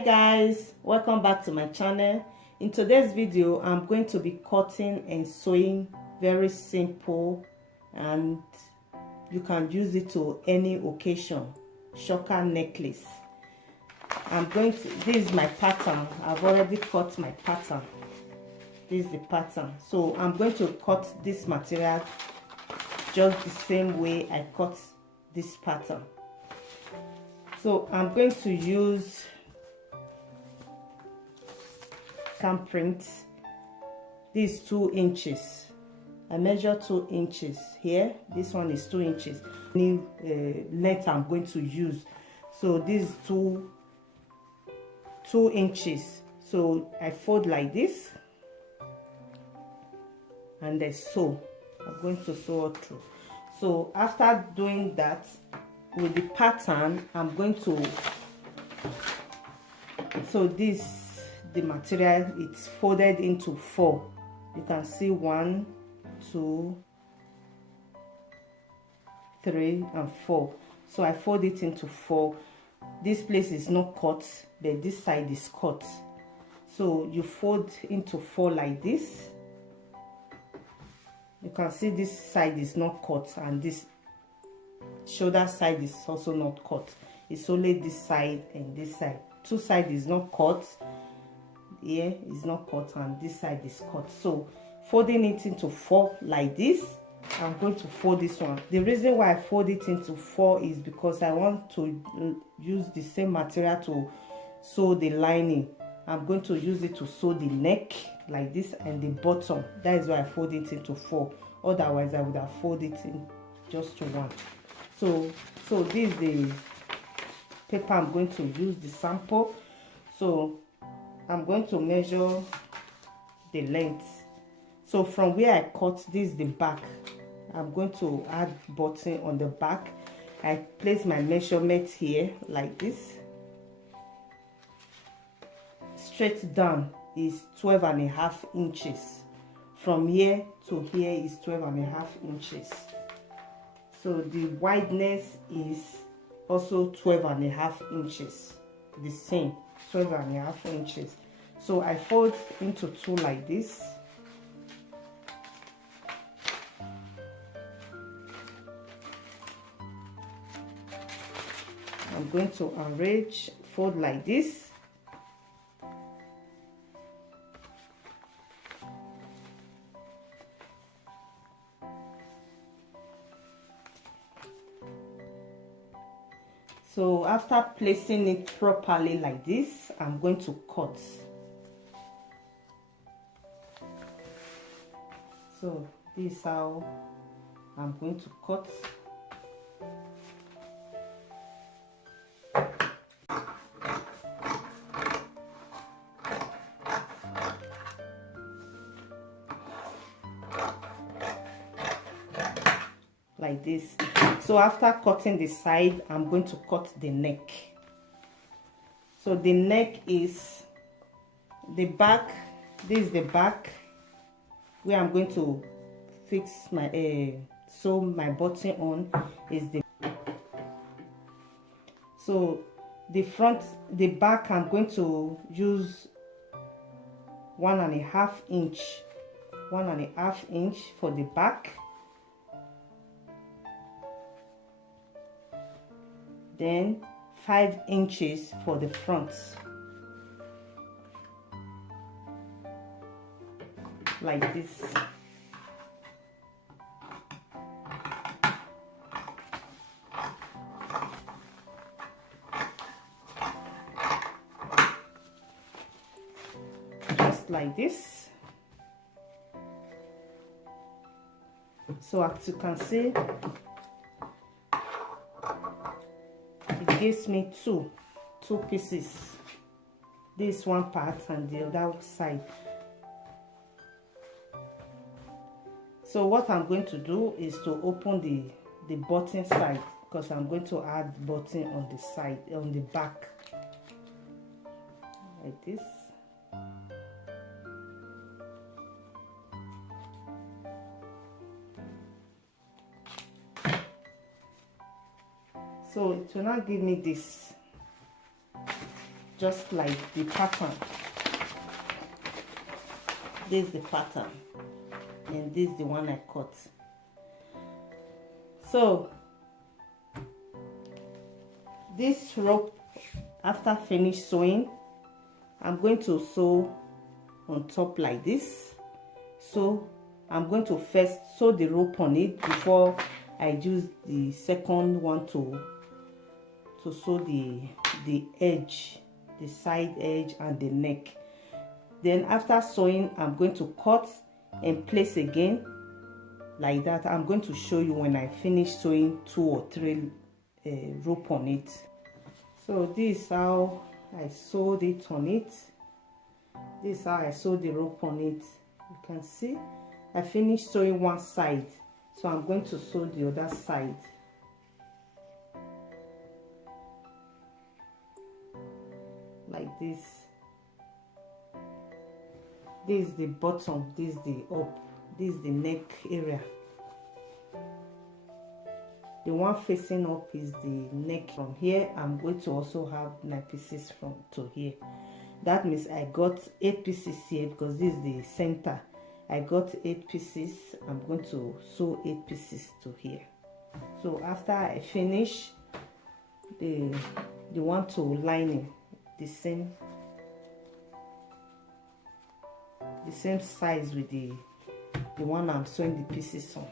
Hi guys, welcome back to my channel. In today's video I'm going to be cutting and sewing very simple, and you can use it to any occasion. Choker necklace. This is my pattern. I've already cut my pattern. This is the pattern. So I'm going to cut this material just the same way I cut this pattern. So I'm going to use cam print. This is 2 inches. I measure 2 inches here. This one is 2 inches. New length I'm going to use. So this is 2 inches. So I fold like this and I sew. I'm going to sew all through. So after doing that, with the pattern, I'm going to, so this, the material, it's folded into 4. You can see 1, 2, 3 and 4. So I fold it into 4. This place is not cut, but this side is cut. So you fold into 4 like this. You can see this side is not cut, and this shoulder side is also not cut. It's only this side and this side. 2 sides is not cut. Here is not cut and this side is cut. So folding it into 4 like this, I'm going to fold this one. The reason why I fold it into 4 is because I want to use the same material to sew the lining. I'm going to use it to sew the neck like this and the bottom. That is why I fold it into 4. Otherwise I would have folded it in just to 1. So this is the paper I'm going to use, the sample. So I'm going to measure the length. So from where I cut, this is the back. I'm going to add button on the back. I place my measurement here like this. Straight down is 12.5 inches. From here to here is 12.5 inches. So the wideness is also 12.5 inches. The same, 12.5 inches. So I fold into 2 like this. I'm going to arrange, fold like this. So after placing it properly like this, I'm going to cut. So this is how I'm going to cut. Like this. So after cutting the side, I'm going to cut the neck. So the neck is the back. This is the back where I'm going to fix my sew my button on. Is the, so the front, the back, I'm going to use 1.5 inch, 1.5 inch for the back. Then 5 inches for the front, like this. Just like this. So as you can see, gives me two pieces. This one part and the other side. So what I'm going to do is to open the button side, because I'm going to add button on the side, on the back, like this. So it will not give me this. just like the pattern. This is the pattern, and this is the one I cut. So this rope, after finish sewing, I'm going to sew on top like this. So I'm going to first sew the rope on it before I use the second one to sew the edge, the side edge and the neck. Then after sewing, I'm going to cut and place again like that. I'm going to show you when I finish sewing 2 or 3 rope on it. So this is how I sewed it on it. This is how I sewed the rope on it. You can see I finished sewing one side, so I'm going to sew the other side. Like this. This is the bottom, this is the up, this is the neck area. The one facing up is the neck. From here, I'm going to also have 9 pieces from to here. That means I got 8 pieces here because this is the center. I got 8 pieces. I'm going to sew 8 pieces to here. So after I finish the one to lining, the same size with the one I'm sewing the pieces on.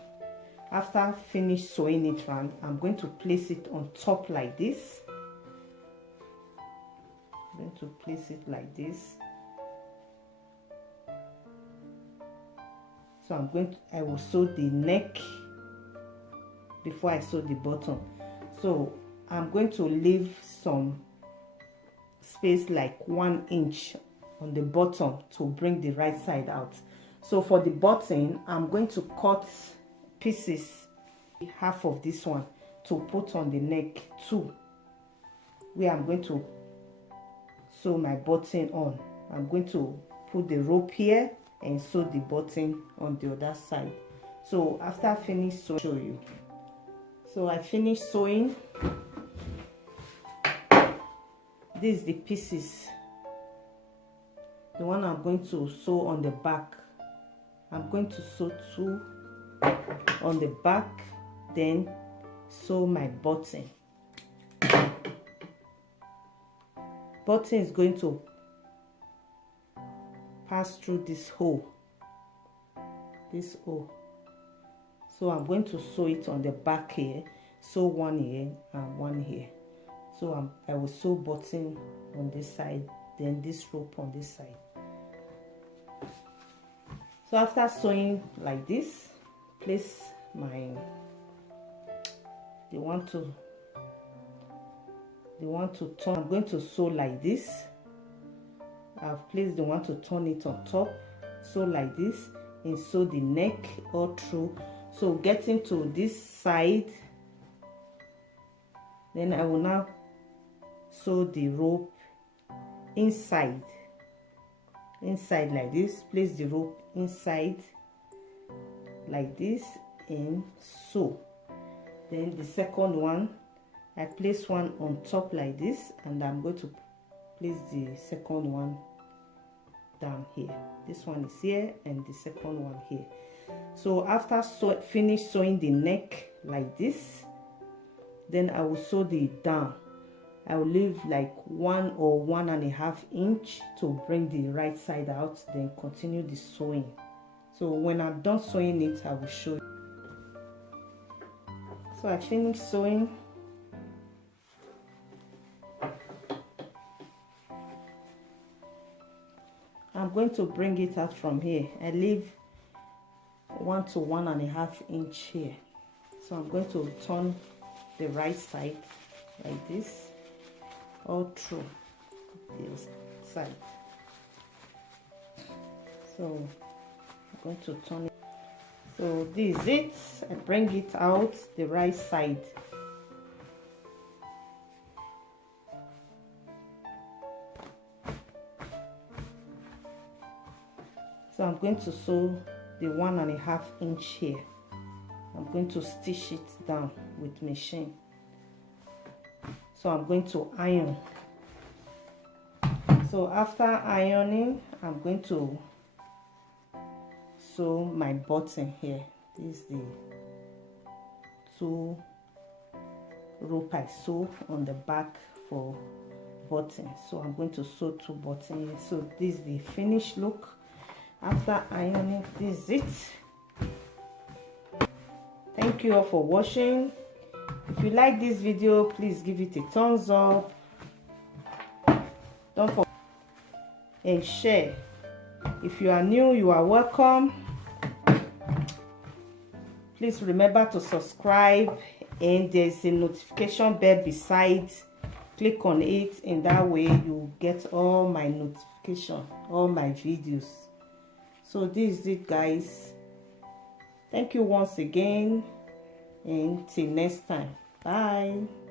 After finish sewing it round, I'm going to place it on top like this. I'm going to place it like this. So I will sew the neck before I sew the bottom. So I'm going to leave some space like 1 inch on the bottom to bring the right side out. So for the button, I'm going to cut pieces, half of this one, to put on the neck too, where I'm going to sew my button on. I'm going to put the rope here and sew the button on the other side. So after I finish sewing, I'll show you. So I finished sewing. These are the pieces, the one I'm going to sew on the back. I'm going to sew 2 on the back, then sew my button. Button is going to pass through this hole, so I'm going to sew it on the back here, sew 1 here and 1 here. So I will sew button on this side, then this rope on this side. So after sewing like this, place the one to turn. I'm going to sew like this. I've placed the one to turn it on top, sew like this, and sew the neck all through. So getting to this side, then I will now sew the rope inside like this. Place the rope inside like this and sew. Then the second one, I place one on top like this, and I'm going to place the second one down here. This one is here and the second one here. So after finish sewing the neck like this, then I will sew the down. I will leave like 1 or 1.5 inch to bring the right side out, then continue the sewing. So when I'm done sewing it, I will show you. So I finished sewing. I'm going to bring it out from here. I leave 1 to 1.5 inch here. So I'm going to turn the right side like this all through this side. So I'm going to turn it. So this is it. I bring it out the right side. So I'm going to sew the 1.5 inch here. I'm going to stitch it down with machine. So I'm going to iron. So after ironing, I'm going to sew my button here. This is the 2 rope I sew on the back for button. So I'm going to sew 2 buttons here. So this is the finished look after ironing. This is it. Thank you all for watching. If you like this video, please give it a thumbs up. Don't forget and share. If you are new, you are welcome. Please remember to subscribe, and there's a notification bell beside. Click on it, and that way you get all my notification, all my videos. So this is it, guys. Thank you once again, and till next time. Bye.